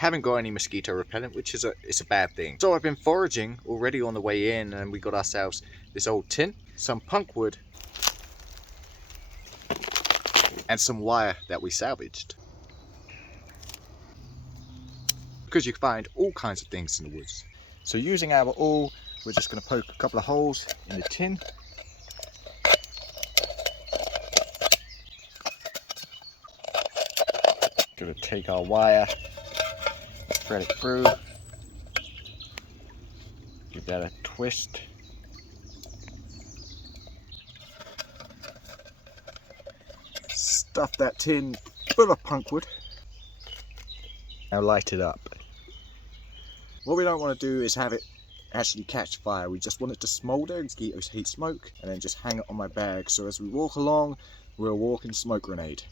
haven't got any mosquito repellent, which is it's a bad thing. So I've been foraging already on the way in, and we got ourselves this old tin, some punkwood, and some wire that we salvaged. Because you find all kinds of things in the woods. So using our awl, we're just going to poke a couple of holes in the tin. Going to take our wire, thread it through, give that a twist. Stuff that tin full of punkwood. Now light it up. What we don't want to do is have it actually catch fire. We just want it to smoulder and get heat smoke, and then just hang it on my bag, so as we walk along, we're a walking smoke grenade.